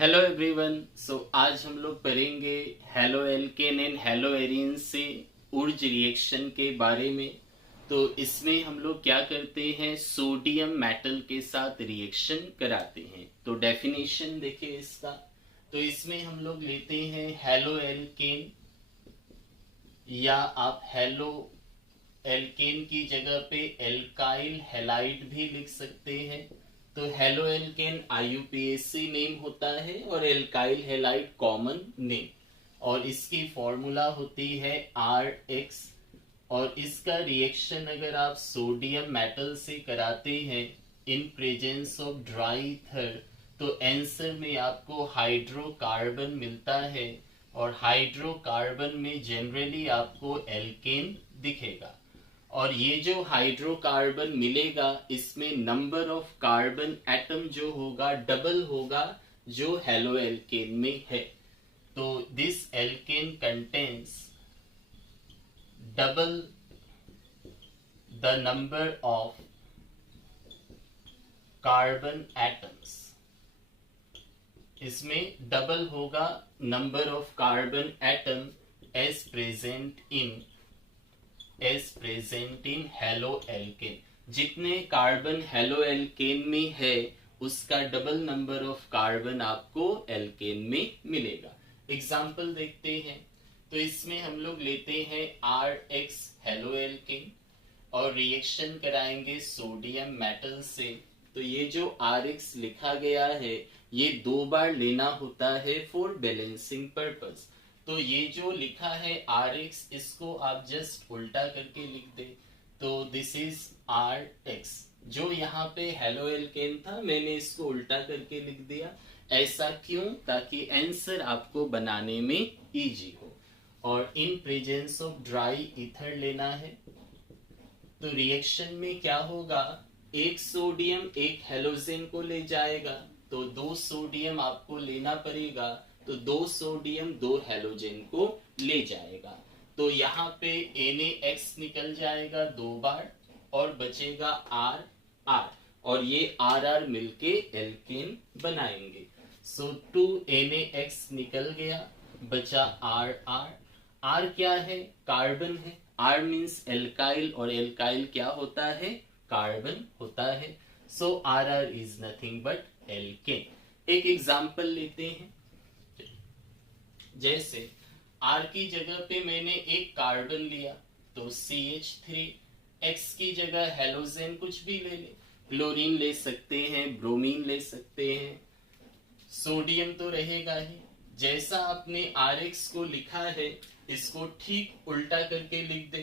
Hello everyone. आज हम लोग पढ़ेंगे halo alkane and hello Erin से ऊर्ज रिएक्शन के बारे में। तो इसमें हम लोग क्या करते हैं, सोडियम मेटल के साथ रिएक्शन कराते हैं। तो डेफिनेशन देखिए इसका। तो इसमें हम लोग लेते हैं हेलो एल्केन, या आप हेलो एल्केन की जगह पे एल्काइल हैलाइड भी लिख सकते हैं। तो हेलो एल्केन आईयूपीएसी नेम होता है और एल्काइल हैलाइड कॉमन नेम, और इसकी फॉर्मूला होती है RX। और इसका रिएक्शन अगर आप सोडियम मेटल से कराते हैं in presence of dry ether, तो आंसर में आपको हाइड्रोकार्बन मिलता है, और हाइड्रोकार्बन में जनरली आपको एल्केन दिखेगा। और ये जो हाइड्रोकार्बन मिलेगा इसमें नंबर ऑफ कार्बन एटम जो होगा डबल होगा जो हेलो एल्केन में है। तो this alkane contains double the number of carbon atoms. इसमें डबल होगा number of carbon atom as present in halo alkane. जितने कार्बन हेलो एल्केन में है उसका डबल नंबर ऑफ कार्बन आपको एल्केन में मिलेगा। एग्जाम्पल देखते हैं। तो इसमें हम लोग लेते हैं RX हेलो एल्केन और रिएक्शन कराएंगे सोडियम मेटल से। तो ये जो RX लिखा गया है ये 2 बार लेना होता है फॉर बैलेंसिंग पर्पस। तो ये जो लिखा है RX इसको आप जस्ट उल्टा करके लिख दे। तो दिस इज RX। जो यहाँ पे हेलो एल्केन था मैंने इसको उल्टा करके लिख दिया। ऐसा क्यों? ताकि आंसर आपको बनाने में इजी हो। और in presence of dry ether लेना है। तो रिएक्शन में क्या होगा, एक सोडियम एक हेलोजन को ले जाएगा, तो 2 सोडियम आपको लेना पड़ेगा, तो 2 सोडियम 2 हेलोजन को ले जाएगा। तो यहाँ पे NaX निकल जाएगा 2 बार और बचेगा RR, और ये RR मिलके एल्केन बनाएंगे। सो 2 NaX निकल गया, बचा RR। R क्या है? कार्बन है। R मीन्स एल्काइल, और एल्काइल क्या होता है? कार्बन होता है। So RR is nothing but alkane. एक एग्जाम्पल लेते हैं। जैसे R की जगह पे मैंने एक कार्बन लिया तो CH3, X की जगह हेलोजन कुछ भी ले ले, क्लोरीन ले सकते हैं, ब्रोमीन ले सकते हैं, सोडियम तो रहेगा ही। जैसा आपने RX को लिखा है इसको ठीक उल्टा करके लिख दे।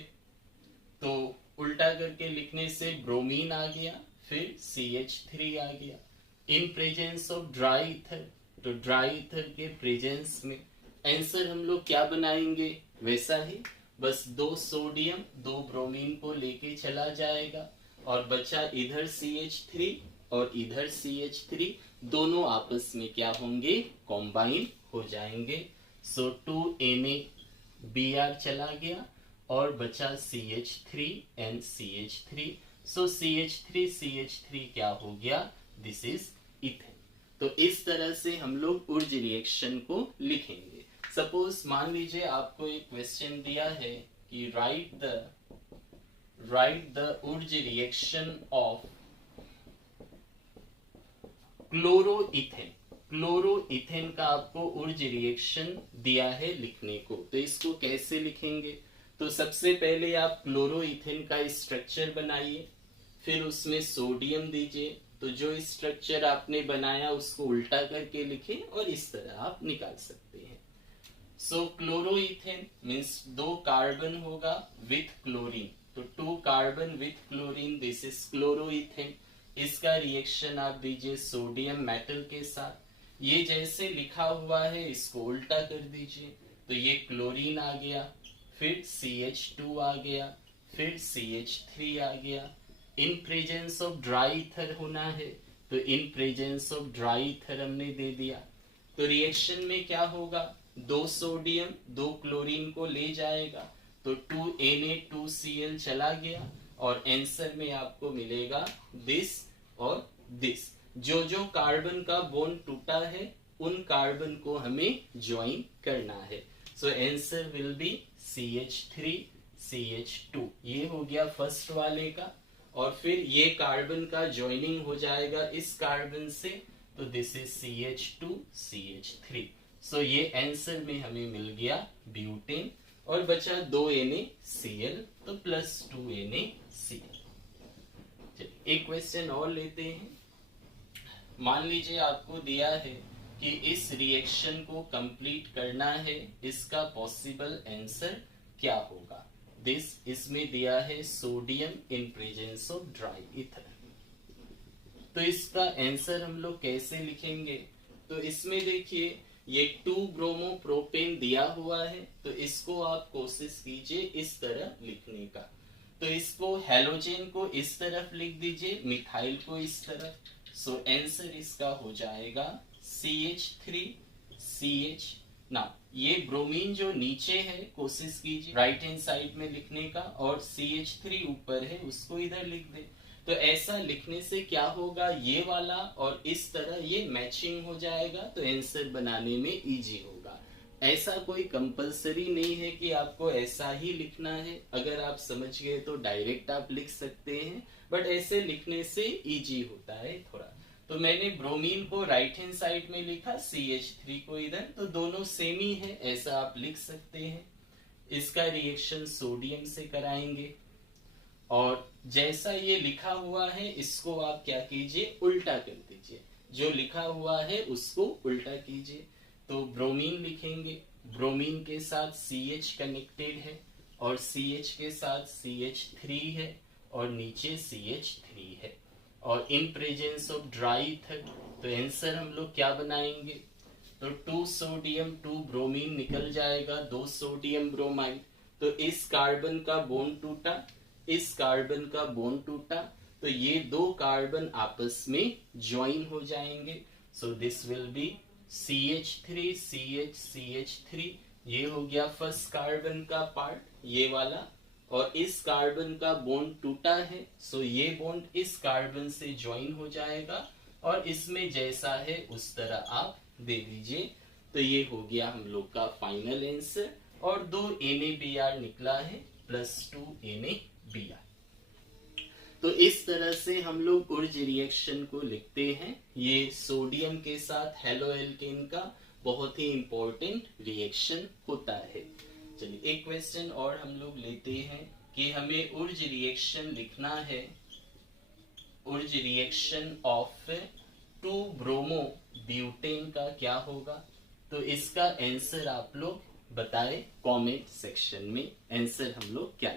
तो उल्टा करके लिखने से ब्रोमीन आ गया, फिर CH3 आ गया in presence of dry ether. तो ड्राई ईथर के प्रेजेंस में आंसर हम लोग क्या बनाएंगे, वैसा ही, बस 2 सोडियम 2 ब्रोमीन को लेके चला जाएगा, और बचा इधर CH3 और इधर CH3, दोनों आपस में क्या होंगे, कॉम्बाइन हो जाएंगे। सो 2 NaBr चला गया और बचा CH3 and CH3। So CH3 क्या हो गया, दिस इज इथेन। तो इस तरह से हम लोग ऊर्ज रिएक्शन को लिखेंगे। सपोज मान लीजिए आपको एक क्वेश्चन दिया है कि right the Wurtz reaction of chloroethane. Chloroethane का आपको ऊर्ज रिएक्शन दिया है लिखने को, तो इसको कैसे लिखेंगे? तो सबसे पहले आप क्लोरोइथेन का स्ट्रक्चर बनाइए, फिर उसमें सोडियम दीजिए। तो जो स्ट्रक्चर आपने बनाया उसको उल्टा करके लिखें और इस तरह आप निकाल सकते हैं। सो क्लोरोइथेन मीन्स 2 कार्बन होगा विथ क्लोरीन, तो 2 carbon with chlorine, this is chloroethane. इसका रिएक्शन आप दीजिए सोडियम मेटल के साथ। ये जैसे लिखा हुआ है इसको उल्टा कर दीजिए, तो ये क्लोरीन आ गया, फिर CH2 आ गया, फिर CH3 आ गया। In presence of dry ether होना है, तो in presence of dry ether हमने दे दिया। तो रिएक्शन में क्या होगा, 2 सोडियम 2 क्लोरीन को ले जाएगा, तो 2 Na2Cl चला गया, और आंसर में आपको मिलेगा दिस और दिस। जो जो कार्बन का बॉन्ड टूटा है उन कार्बन को हमें ज्वाइन करना है। So answer will be CH3CH2। ये हो गया फर्स्ट वाले का। और फिर ये कार्बन का ज्वाइनिंग हो जाएगा इस कार्बन से, तो दिस इज CH2CH3। सो ये आंसर में हमें मिल गया ब्यूटेन, और बचा 2 NaCl, तो +2 NaCl। चलिए एक क्वेश्चन और लेते हैं। मान लीजिए आपको दिया है कि इस रिएक्शन को कंप्लीट करना है, इसका पॉसिबल आंसर क्या होगा। इसमें दिया है sodium in presence of dry ether. तो इसका आंसर हम लोग कैसे लिखेंगे, तो इसमें देखिए ये 2 ब्रोमो प्रोपेन दिया हुआ है, तो इसको आप कोशिश कीजिए इस तरह लिखने का। तो इसको हेलोजेन को इस तरफ लिख दीजिए, मिथाइल को इस तरफ। सो आंसर इसका हो जाएगा CH3CH। ना ये ब्रोमीन जो नीचे है कोशिश कीजिए राइट हैंड साइड में लिखने का, और CH3 ऊपर है उसको इधर लिख दे। तो ऐसा लिखने से क्या होगा, ये वाला और इस तरह ये मैचिंग हो जाएगा, तो आंसर बनाने में इजी होगा। ऐसा कोई कंपलसरी नहीं है कि आपको ऐसा ही लिखना है। अगर आप समझ गए तो डायरेक्ट आप लिख सकते हैं, बट ऐसे लिखने से इजी होता है थोड़ा। तो मैंने ब्रोमीन को राइट हैंड साइड में लिखा, CH3 को इधर, तो दोनों सेम ही है, ऐसा आप लिख सकते हैं। इसका रिएक्शन सोडियम से कराएंगे, और जैसा ये लिखा हुआ है इसको आप क्या कीजिए, उल्टा कर दीजिए। जो लिखा हुआ है उसको उल्टा कीजिए। तो ब्रोमीन लिखेंगे, ब्रोमीन के साथ CH कनेक्टेड है, और CH के साथ CH3 है, और नीचे CH3 है, और in presence of dry ether. तो आंसर हम लोग क्या बनाएंगे, तो 2 सोडियम 2 ब्रोमीन निकल जाएगा, 2 सोडियम ब्रोमाइड। तो इस कार्बन का बॉन्ड टूटा, इस कार्बन का बॉन्ड टूटा, तो ये 2 कार्बन आपस में ज्वाइन हो जाएंगे। So this will be CH3CH3। ये हो गया फर्स्ट कार्बन का पार्ट, ये वाला, और इस कार्बन का बॉन्ड टूटा है, सो ये बॉन्ड इस कार्बन से ज्वाइन हो जाएगा, और इसमें जैसा है उस तरह आप दे दीजिए। तो ये हो गया हम लोग का फाइनल आंसर, और 2 NaBr निकला है, +2 NaBr। तो इस तरह से हम लोग उर्ज रिएक्शन को लिखते हैं। ये सोडियम के साथ हेलो एल्केन का बहुत ही इंपॉर्टेंट रिएक्शन होता है। चलिए एक क्वेश्चन और हम लोग लेते हैं कि हमें उर्ज रिएक्शन लिखना है, उर्ज रिएक्शन ऑफ 2 ब्रोमो ब्यूटेन का क्या होगा। तो इसका आंसर आप लोग बताएं कमेंट सेक्शन में, आंसर हम लोग क्या